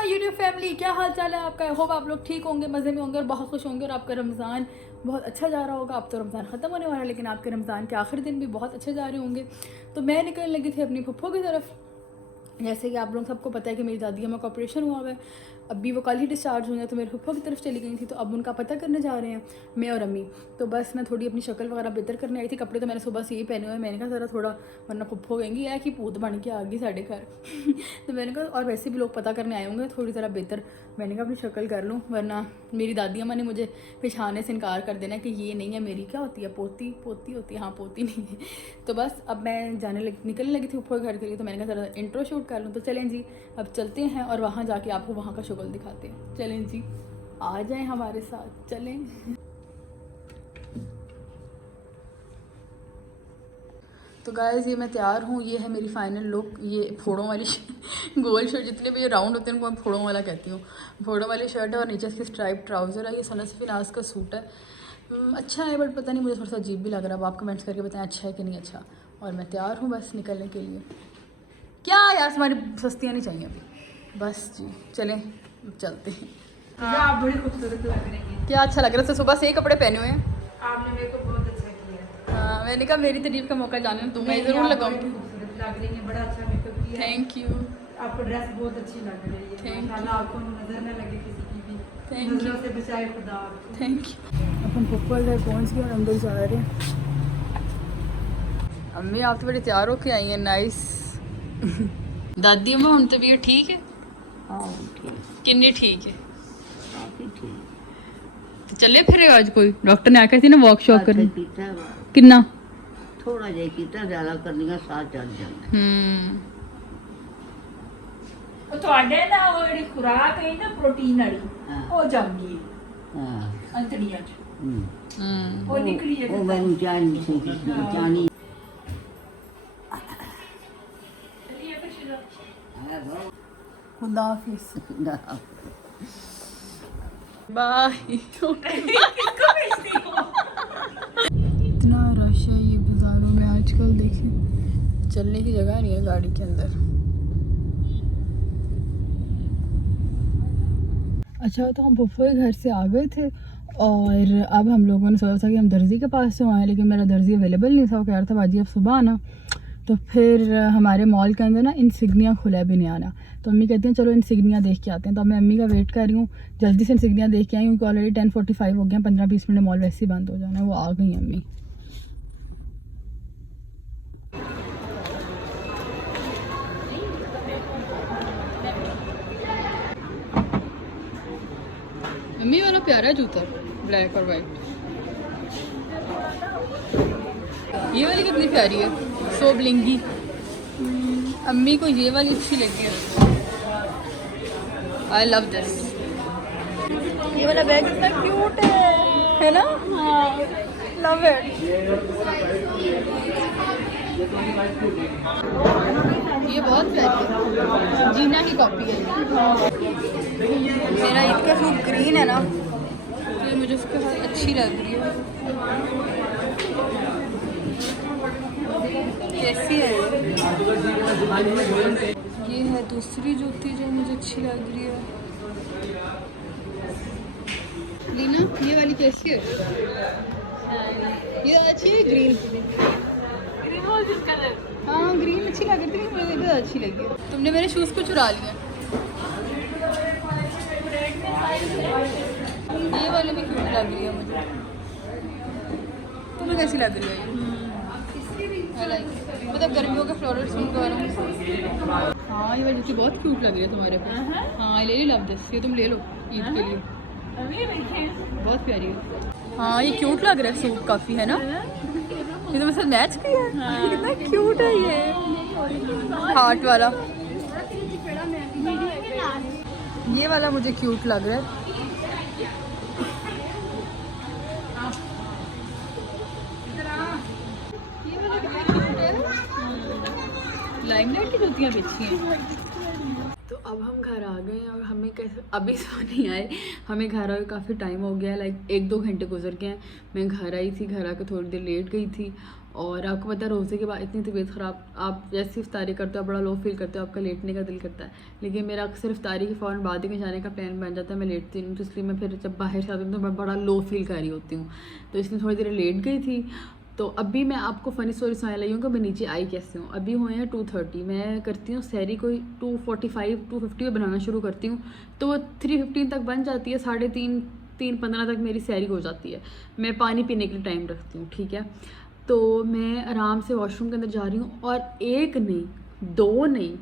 My YouTube family, क्या हाल चाल है आपका। होप आप लोग ठीक होंगे, मज़े में होंगे और बहुत खुश होंगे और आपका रमज़ान बहुत अच्छा जा रहा होगा। अब तो रमज़ान ख़त्म होने वाला है, लेकिन आपके रमज़ान के आखिरी दिन भी बहुत अच्छे जा रहे होंगे। तो मैं निकलने लगी थी अपनी फुफ्फो की तरफ। जैसे कि आप लोग सबको पता है कि मेरी दादी अम्मा का ऑपरेशन हुआ हुआ है, अभी वो कल ही डिस्चार्ज हुई हैं, तो मेरे फुफ्फो की तरफ चली गई थी। तो अब उनका पता करने जा रहे हैं मैं और अम्मी। तो बस मैं थोड़ी अपनी शक्ल वगैरह बेहतर करने आई थी। कपड़े तो मैंने सुबह से ही पहने हुए हैं। मैंने कहा ज़रा थोड़ा, वरना फुफ्फो कहेंगी है कि पूत बन के आ गई साढ़े घर। तो मैंने कहा, और वैसे भी लोग पता करने आए होंगे, थोड़ी ज़रा बेहतर मैंने कहा अपनी शक्ल कर लूँ, वरना मेरी दादी अम्मा ने मुझे पिछाने से इनकार कर देना कि ये नहीं है मेरी, क्या होती है, पोती पोती होती है। हाँ, पोती नहीं है। तो बस अब मैं निकलने लगी थी ऊपर घर के लिए। तो मैंने कहा ज़रा इंट्रो शूट कर लूँ। तो चलें जी, अब चलते हैं और वहाँ जाके आपको वहाँ का शुगल दिखाते हैं। चलें जी, आ जाएं हमारे साथ, चलें। तो गाइस, ये मैं तैयार हूँ, ये है मेरी फाइनल लुक। ये फोड़ों वाली गोल शर्ट, जितने भी ये राउंड होते हैं उनको मैं फोड़ों वाला कहती हूँ। फोड़ों वाली शर्ट है और नीचे इसकी स्ट्राइप ट्राउज़र है। ये सनस फिनास का सूट है। अच्छा है, बट पता नहीं, मुझे थोड़ा सा अजीब भी लग रहा है। अब आप कमेंट्स करके बताएं अच्छा है कि नहीं अच्छा। और मैं तैयार हूँ बस निकलने के लिए। क्या यार, हमारी सस्तियाँ नहीं चाहिए अभी। बस जी, चलें चलते हैं। आप बड़ी खूबसूरत लग रही हैं। क्या अच्छा लग रहा है। तो सुबह से ही कपड़े पहने हुए हैं। आपने मेरे को बहुत अच्छा किया। हाँ, मैंने कहा मेरी तारीफ का मौका जाने तो मैं नहीं, ज़रूर आप लगाऊंगी। बड़ी खूबसूरत लग रही हैं, बड़ा अच्छा मेकअप किया है। Thank you. आपको ड्रेस बहुत अच्छी लग रही है। Thank माशाल्लाह, आपको नजर न लगे किसी की भी। Thank नजरों से बचाए खुदा आपको। Thank you. अब हम फुफ्फो घर पहुँच गए और अंदर जा रहे हैं। अम्मी आप तो बड़ी तैयार होके आई हैं, नाइस। दादी अम्मा हुण तबीयत ठीक है? हाँ ठीक, किन्नी ठीक है? काफी ठीक। तो चले फिर आज कोई डॉक्टर ने आख्या थी ना वॉक शॉक करनी। कीता किन्ना? थोड़ा जिहा कीता, ज्यादा करनी का साथ चढ़ जाता। ਉਹ ਤੁਹਾਡੇ ਨਾ ਉਹ ਜਿਹੜੀ ਖੁਰਾਕ ਹੈ ਨਾ ਪ੍ਰੋਟੀਨ ਵਾਲੀ, ਹਾਂ। ਉਹ ਜੰਮੀ हाँ ਅੰਤੜੀਆਂ 'ਚ, हम्म। ਉਹ ਨਿਕਲੀ ਹੈ। वो मैंने जानी थी, जानी खुदा हाफिज, बाय। इतना रश है ये बाज़ारों में आजकल, देखिए चलने की जगह नहीं है गाड़ी के अंदर। अच्छा, तो हम फुफ्फो के घर से आ गए थे और अब हम लोगों ने सोचा था कि हम दर्जी के पास से आए, लेकिन मेरा दर्जी अवेलेबल नहीं था। वो कह रहा था बाजी अब सुबह आना। तो फिर हमारे मॉल के अंदर ना इंसिग्निया खुला है बिनियाना। तो अम्मी कहती हैं चलो इंसिग्निया देख के आते हैं। तो मैं अम्मी का वेट कर रही हूँ, जल्दी से इंसिग्निया देख के आई हूँ, क्योंकि ऑलरेडी 10:45 हो गया, 15-20 मिनट मॉल वैसे ही बंद हो जाना है। वो आ गई अम्मी। अम्मी वाला प्यारा है जूता, ब्लैक और वाइट। ये वाली कितनी प्यारी है, सो ब्लिंगी। अम्मी को ये वाली अच्छी लगी है। I love this. ये वाला बैग इतना क्यूट है ना। हाँ, लव इट। ये बहुत प्यारी है, जीना की कॉपी है। मेरा ईद का सूट ग्रीन है ना, तो मुझे उसके साथ अच्छी लग रही है। कैसी है? ये है दूसरी जूती जो मुझे अच्छी लग रही है। लीना, ये वाली कैसी है? ये अच्छी है, ग्रीन। हाँ, ग्रीन अच्छी लग रही थी, मुझे तो अच्छी लगी। तुमने मेरे शूज़ को चुरा लिया। ये वाली भी क्यूट लग रही है मुझे। तुम्हें कैसी लग रही है ये? मतलब गर्मियों के फ्लोरल सूट वगैरह। हाँ, ये वाली जूती बहुत क्यूट लग रही है तुम्हारे को। हाँ, ले लव दिस, ये तुम ले लो ईद के लिए, बहुत प्यारी है। हाँ, ये क्यूट लग रहा है सूट काफ़ी, है ना। ये तो मेरे साथ मैच किया है। कितना क्यूट है ये हार्ट वाला। ये वाला मुझे क्यूट लग रहा है। लाइमलाइट की जूतियाँ बेची हैं। तो अब हम घर आ गए हैं और हमें कैसे अभी सो नहीं आए, हमें घर आए काफ़ी टाइम हो गया, लाइक 1-2 घंटे गुजर गए हैं। मैं घर आई थी, घर आकर थोड़ी देर लेट गई थी और आपको पता है रोज़े के बाद इतनी तबीयत ख़राब, आप जैसे इफ्तारी करते हो आप बड़ा लो फील करते हो, आपका लेटने का दिल करता है, लेकिन मेरा अक्सर इफ्तारी के फ़ौरन बाद ही में जाने का प्लान बन जाता है, मैं लेटती हूँ, तो इसलिए मैं फिर जब बाहर से आती हूँ तो मैं बड़ा लो फील कर रही होती हूँ, तो इसलिए थोड़ी देर लेट गई थी। तो अभी मैं आपको फ़नी स्टोरी सुनाने लगी हूँ कि मैं नीचे आई कैसे हूँ। अभी हुए हैं 2:30, मैं करती हूँ सहरी कोई 2:45 2:50 में बनाना शुरू करती हूँ, तो वो 3:15 तक बन जाती है, 3:30 3:15 तक मेरी सहरी हो जाती है। मैं पानी पीने के लिए टाइम रखती हूँ, ठीक है। तो मैं आराम से वॉशरूम के अंदर जा रही हूँ और एक नहीं, दो नहीं,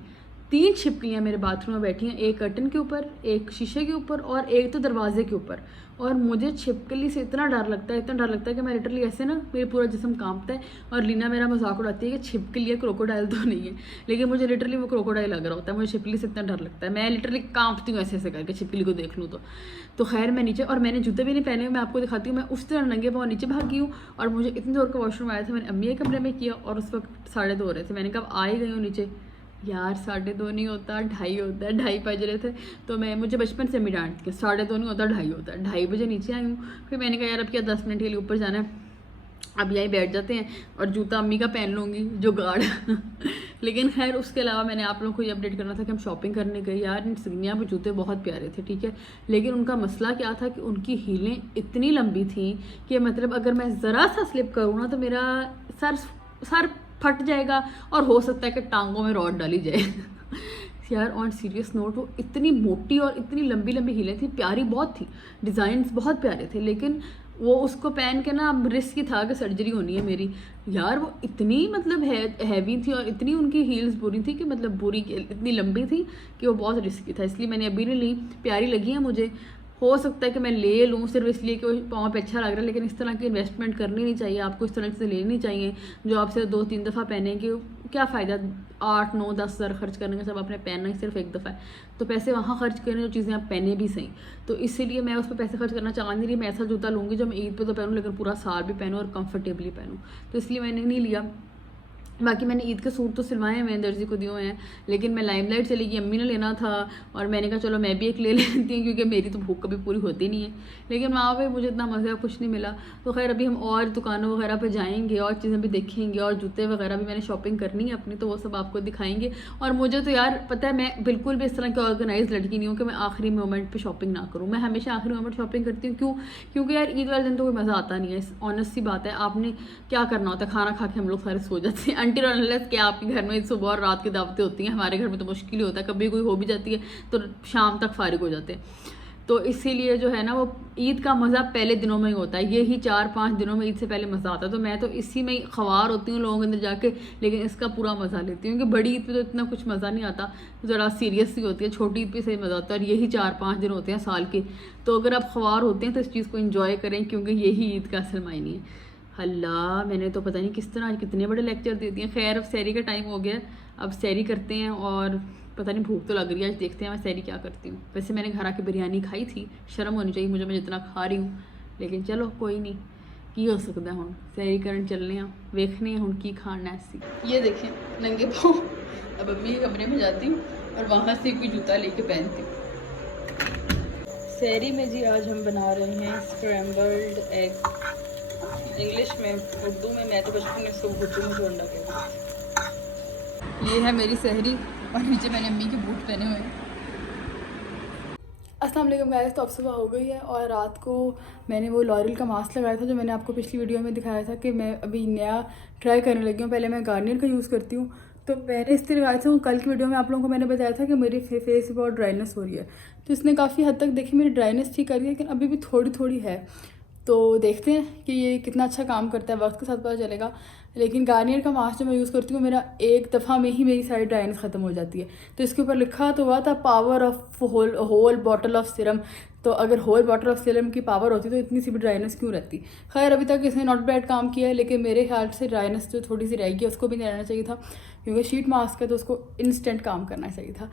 3 छिपकलियाँ मेरे बाथरूम में बैठी हैं, एक कर्टन के ऊपर, एक शीशे के ऊपर और एक तो दरवाजे के ऊपर। और मुझे छिपकली से इतना डर लगता है, इतना डर लगता है कि मैं लिटरली ऐसे ना मेरे पूरा जिस्म कांपता है। और लीना मेरा मजाक उड़ाती है कि छिपकली है, क्रोकोडाइल तो नहीं है, लेकिन मुझे लिटरली वो क्रोकोडाइल लग रहा होता है। मुझे छिपकली से इतना डर लगता है, मैं लिटरली कांपती हूँ ऐसे ऐसे करके छिपकली को देख लूँ तो खैर मैं नीचे, और मैंने जूते भी नहीं पहने हुए, मैं आपको दिखाती हूँ, मैं उस तरह नंगे पाँव नीचे भागी हूँ। और मुझे इतनी देर का वॉशरूम आया था, मैंने अम्मी के कमरे में किया और उस वक्त 2:30 हो रहे थे। मैंने कहा आ ही गई हूँ नीचे, यार 2:30 नहीं होता, 2:30 होता है, 2:30 बज रहे थे। तो मैं, मुझे बचपन से अम्मी डांटती है 2:30 नहीं होता, 2:30 होता है। 2:30 बजे नीचे आई हूँ, फिर मैंने कहा यार अब क्या 10 मिनट के लिए ऊपर जाना है, अब यहीं बैठ जाते हैं और जूता अम्मी का पहन लूँगी जो गार्ड लेकिन खैर उसके अलावा मैंने आप लोगों को ये अपडेट करना था कि हम शॉपिंग करने गए। यार इन सिग्निया पे जूते बहुत प्यारे थे, ठीक है, लेकिन उनका मसला क्या था कि उनकी हीलें इतनी लंबी थी कि मतलब अगर मैं ज़रा सा स्लिप करूँ ना तो मेरा सर फट जाएगा और हो सकता है कि टांगों में रॉड डाली जाए यार ऑन सीरियस नोट, वो इतनी मोटी और इतनी लंबी लंबी हीलें थी, प्यारी बहुत थी, डिज़ाइंस बहुत प्यारे थे, लेकिन वो उसको पहन के ना रिस्क ही था कि सर्जरी होनी है मेरी। यार वो इतनी मतलब हैवी थी और इतनी उनकी हील्स बुरी थी कि मतलब बुरी, इतनी लंबी थी कि वो बहुत रिस्की था, इसलिए मैंने अभी नहीं ली। प्यारी लगी है मुझे, हो सकता है कि मैं ले लूँ सिर्फ इसलिए कि वो पाँव पे अच्छा लग रहा है, लेकिन इस तरह की इन्वेस्टमेंट करनी नहीं चाहिए आपको, इस तरह से लेनी चाहिए जो आप सिर्फ 2-3 दफ़ा पहनेंगे, क्या फ़ायदा 8-9-10 हज़ार खर्च करने का, सब आपने पहनना ही सिर्फ एक दफ़ा है, तो पैसे वहाँ खर्च करें जो चीज़ें आप पहने भी सही। तो इसीलिए मैं उस पर पैसे खर्च करना चाह नहीं रही, मैं ऐसा जूता लूँगी जो मैं ईद पे तो पहनूँ लेकिन पूरा साल भी पहनूँ और कंफर्टेबली पहनूँ, तो इसलिए मैंने नहीं लिया। बाकी मैंने ईद के सूट तो सिलवाए हैं, दर्जी को दिए हुए हैं, लेकिन मैं लाइमलाइट चली गई, अम्मी ने लेना था और मैंने कहा चलो मैं भी एक ले लेती हूँ क्योंकि मेरी तो भूख कभी पूरी होती नहीं है, लेकिन वहाँ पे मुझे इतना मज़ा कुछ नहीं मिला। तो खैर अभी हम और दुकानों वगैरह पे जाएंगे और चीज़ें भी देखेंगे और जूते वगैरह भी मैंने शॉपिंग करनी है अपनी, तो वो सब आपको दिखाएंगे। और मुझे तो यार पता है मैं बिल्कुल भी इस तरह की ऑर्गेनाइज लड़की नहीं हूँ कि मैं आखिरी मोमेंट पर शॉपिंग ना करूँ, मैं हमेशा आखिरी मोमेंट शॉपिंग करती हूँ। क्यों? क्योंकि यार ईद वाले दिन तो कोई मज़ा आता नहीं है, ऑनेस्ट सी बात है। आपने क्या करना होता है, खाना खा के हम लोग सारे सो जाते हैं, अनटिल अनलेस क्या आपके घर में सुबह और रात की दावतें होती हैं, हमारे घर में तो मुश्किल ही होता है, कभी कोई हो भी जाती है तो शाम तक फारिग हो जाते हैं। तो इसीलिए जो है ना वो ईद का मज़ा पहले दिनों में ही होता है, यही 4-5 दिनों में ईद से पहले मज़ा आता है, तो मैं तो इसी में ही ख्वार होती हूँ लोगों के अंदर जाके, लेकिन इसका पूरा मज़ा लेती हूँ क्योंकि बड़ी ईद पे तो इतना कुछ मज़ा नहीं आता, ज़रा सीरियस सी होती है, छोटी ईद पे सही मज़ा आता है, और यही 4-5 दिन होते हैं साल के, तो अगर आप ख्वार होते हैं तो इस चीज़ को इंजॉय करें क्योंकि यही ईद का असल मायने है। अल्लाह, मैंने तो पता नहीं किस तरह आज कितने बड़े लेक्चर दे दिए। खैर अब सैरी का टाइम हो गया, अब सैरी करते हैं, और पता नहीं भूख तो लग रही है, आज देखते हैं मैं सैरी क्या करती हूँ। वैसे मैंने घर आके बिरयानी खाई थी, शर्म होनी चाहिए मुझे, मैं जितना खा रही हूँ, लेकिन चलो कोई नहीं, की हो सकता है। हूँ सैरी करन चलने हैं, वेखने हूँ की खाना ऐसी। ये देखें नंगे पाँव अब अम्मी के कमरे में जाती हूँ और वहाँ से कोई जूता लेके पहनती हूँ। सैरी में जी आज हम बना रहे हैं स्क्रैम्बल्ड एग, इंग्लिश में, उर्दू में मैं तो बचपन में इसको भुट्टू में छोड़ना कहती। ये है मेरी सहरी और नीचे मैंने अम्मी के बूट पहने हुए हैं। अस्सलाम वालेकुम गाइस, तो अब सुबह हो गई है और रात को मैंने वो लॉरियल का मास्क लगाया था जो मैंने आपको पिछली वीडियो में दिखाया था कि मैं अभी नया ट्राई करने लगी हूँ। पहले मैं गार्नियर का यूज़ करती हूँ, तो मैंने इससे लगाया था। कल की वीडियो में आप लोगों को मैंने बताया था कि मेरी फेस बहुत ड्राइनेस हो रही है, तो इसने काफ़ी हद तक देखी मेरी ड्राइनेस ठीक कर दी है, लेकिन अभी भी थोड़ी थोड़ी है। तो देखते हैं कि ये कितना अच्छा काम करता है, वक्त के साथ पता चलेगा। लेकिन गार्नियर का मास्क जो मैं यूज़ करती हूँ, मेरा एक दफ़ा में ही मेरी सारी ड्राइनेस ख़त्म हो जाती है। तो इसके ऊपर लिखा तो हुआ था power of whole bottle of serum, तो अगर होल बॉटल ऑफ सीरम की पावर होती तो इतनी सी भी ड्राइनेस क्यों रहती। खैर अभी तक इसने नॉट बैड काम किया है, लेकिन मेरे ख्याल से ड्राइनेस जो थोड़ी सी रहेगी उसको भी नहीं रहना चाहिए था, क्योंकि शीट मास्क है तो उसको इंस्टेंट काम करना चाहिए था।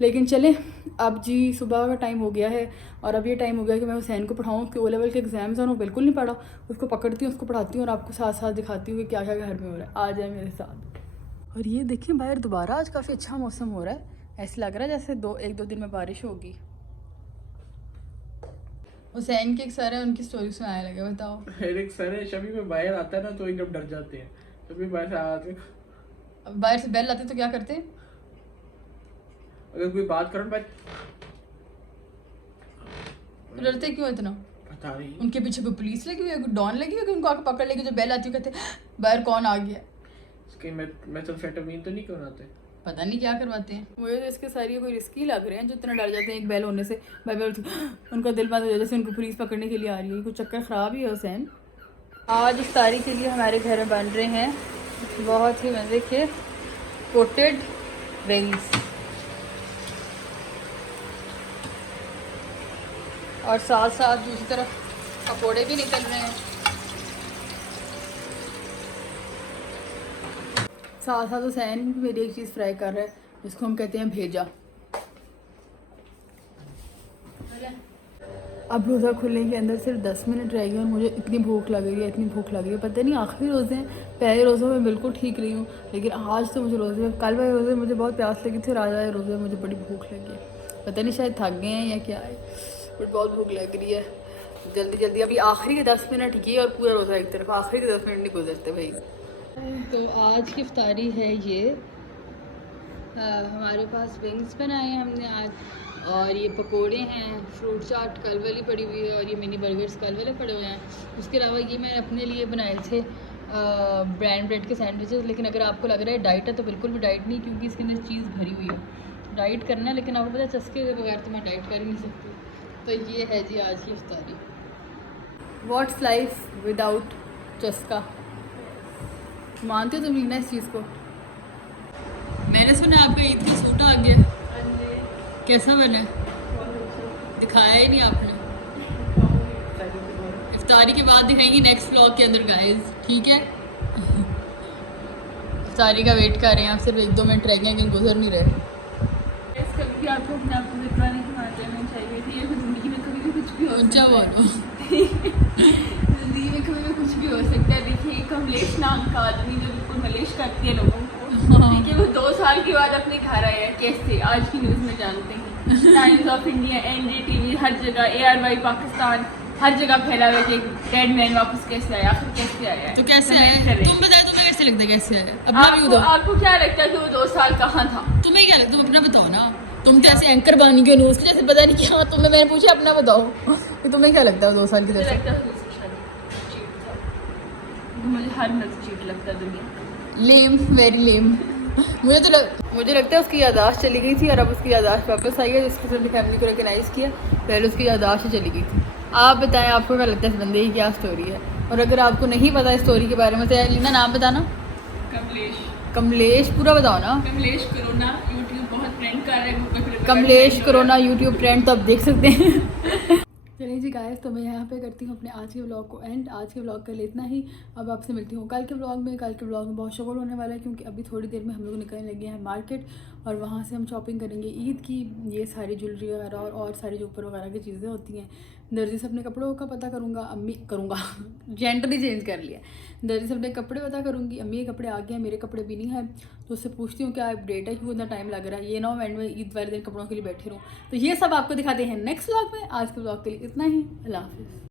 लेकिन चले, अब जी सुबह का टाइम हो गया है और अब ये टाइम हो गया कि मैं हुसैन को पढ़ाऊँ कि ओ लेवल के एग्ज़ाम्स हैं, वो बिल्कुल नहीं पढ़ा, उसको पकड़ती हूँ, उसको पढ़ाती हूँ और आपको साथ साथ दिखाती हूँ कि क्या क्या घर में हो रहा है। आ जाए मेरे साथ। और ये देखिए बाहर दोबारा आज काफ़ी अच्छा मौसम हो रहा है, ऐसे लग रहा है जैसे 1-2 दिन में बारिश होगी। हुसैन के एक सर है, उनकी स्टोरी सुनाने लगे, बताओ। एक सर है, शमी में बाहर आता है ना तो एकदम डर जाते हैं कभी बाहर से आते, बाहर से बेल आती तो क्या करते? अगर कोई बात करो ना, डरते क्यों इतना? पता नहीं। उनके पीछे कोई पुलिस लगी हुई है, कोई डॉन लगी हुई है कि उनको आके पकड़ लेगी? जो बेल आती है कहते बाहर कौन आ गया? इसके मेथाम्फेटामीन तो नहीं करवाते? पता नहीं क्या करवाते हैं। मुझे तो इसके सारी कोई रिस्की लग रहे हैं जो इतना डर जाते हैं एक बेल होने से। बेल उनका दिल बंद हो जाता है, जैसे उनको पुलिस पकड़ने के लिए आ रही है। कुछ चक्कर ख़राब ही है हुसैन। आज इफ्तारी के लिए हमारे घर में बन रहे हैं बहुत ही मज़े के कोटेड विंग्स, और साथ साथ दूसरी तरफ पकोड़े भी निकल रहे हैं। साथ साथ हुसैन मेरी एक चीज़ फ्राई कर रहा है जिसको हम कहते हैं भेजा। अब रोज़ा खुलने के अंदर सिर्फ 10 मिनट रह गए और मुझे इतनी भूख लग रही है, इतनी भूख लग रही है। पता नहीं आखिरी रोज़े हैं, पहले रोज़ों में बिल्कुल ठीक रही हूँ, लेकिन आज तो मुझे रोज़े में, कल वाले रोज़े में मुझे बहुत प्यास लगी थी और आज वाले रोज़े में मुझे बड़ी भूख लगी है। पता नहीं शायद थक गए हैं या क्या है, बट बहुत भूख लग रही है। जल्दी जल्दी अभी आखिरी के 10 मिनट ये और पूरा रोज़ा एक तरफ, आखिरी के 10 मिनट नहीं गुजरते भाई। तो आज की इफ्तारी है ये, हमारे पास विंग्स बनाए हैं हमने आज, और ये पकोड़े हैं, फ्रूट चाट कल वाली पड़ी हुई है, और ये मिनी बर्गर्स कल वाले पड़े हुए हैं। उसके अलावा ये मैंने अपने लिए बनाए थे ब्रांड ब्रेड के सैंडविचेस। लेकिन अगर आपको लग रहा है डाइट है तो बिल्कुल भी डाइट नहीं, क्योंकि इसके अंदर चीज़ भरी हुई है। डाइट करना है, लेकिन आपको पता है चस्के के बगैर तो मैं डाइट कर ही नहीं सकती। तो ये है जी आज की इफ्तारी। व्हाट्स लाइफ विदाउट चस्का? मानते हो तुम लीना इस चीज़ को? मैंने सुना आपका ईद का सूट आ गया, कैसा बना? दिखाया ही नहीं आपने। इफ्तारी के बाद दिखाएंगी नेक्स्ट व्लॉग के अंदर गाइस, ठीक है? इफ्तारी का वेट कर रहे हैं आप, सिर्फ 1-2 मिनट रह गए लेकिन गुजर नहीं रहे। कभी आपको अपने आप को इतना नहीं मानना चाहिए थी। जिंदगी में कभी भी कुछ भी हो ऊंचा बोलो। जिंदगी में कभी भी कुछ भी हो सकता है। देखिए कमलेश नाम का आदमी जो बिल्कुल मलेश करती है लोगों को, देखिए वो 2 साल के बाद अपने घर आए हैं। कैसे? आज की न्यूज़ में जानते हैं। टाइम्स ऑफ इंडिया, NDTV, हर जगह, ARY पाकिस्तान, हर जगह फैला हुआ है कि डेड मैन वापस कैसे आया, आखिर कैसे आया है। तो कैसे आया? तुम बताओ, तुम्हें कैसे लगता है कैसे आया? अपना भी बताओ। आपको क्या लगता है कि वो 2 साल कहाँ था? तुम्हें क्या लगता है? तुम अपना बताओ ना। तुम तो ऐसे एंकर बन गए न्यूज़ के जैसे, पता नहीं क्या तुम्हें। मैंने पूछा अपना बताओ कि तुम्हें क्या लगता है 2 साल की मुझे तरफ लगता है उसकी शादी चीट था। मुझे हर नर्स चीट लगता है दुनिया का। लेम, वेरी लेम। मुझे लगता है उसकी यादाश्त चली गई थी और अब उसकी यादाश्त वापस आई है, जिसके साथ फैमिली को रिकगनाइज़ किया। पहले उसकी यादाश्त ही चली गई थी। आप बताएं आपको क्या लगता है इस बंदे की क्या स्टोरी है? और अगर आपको नहीं पता इस स्टोरी के बारे में तो लीना नाम बताना। कमलेश पूरा बताओ ना। कमलेश करोना यूट्यूब बहुत ट्रेंड कर रहा है गूगल पे। कमलेश करोना यूट्यूब ट्रेंड तो आप देख सकते हैं। चलिए जी गाइस, तो मैं यहाँ पे करती हूँ अपने आज के व्लॉग को एंड। आज के व्लॉग के लिए इतना ही। अब आपसे मिलती हूँ कल के व्लॉग में। कल के व्लॉग में बहुत शगुल होने वाला है, क्योंकि अभी थोड़ी देर में हम लोग निकलने लगे हैं मार्केट, और वहाँ से हम शॉपिंग करेंगे ईद की। ये सारी ज्वेलरी वगैरह और सारी जो ऊपर वगैरह की चीज़ें होती हैं। दर्जी से अपने कपड़ों का पता करूँगा जेंडर ही चेंज कर लिया। दर्जी से अपने कपड़े पता करूँगी। अम्मी के कपड़े आ गए हैं, मेरे कपड़े भी नहीं हैं, तो उससे पूछती हूँ क्या अपडेट है, क्यों इतना टाइम लग रहा है। ये ना एंड में ईद वाले दिन कपड़ों के लिए बैठे रहूँ। तो ये सब आपको दिखाते हैं नेक्स्ट व्लॉग में। आज के व्लॉग के लिए इतना ही। अल्लाह हाफिज़।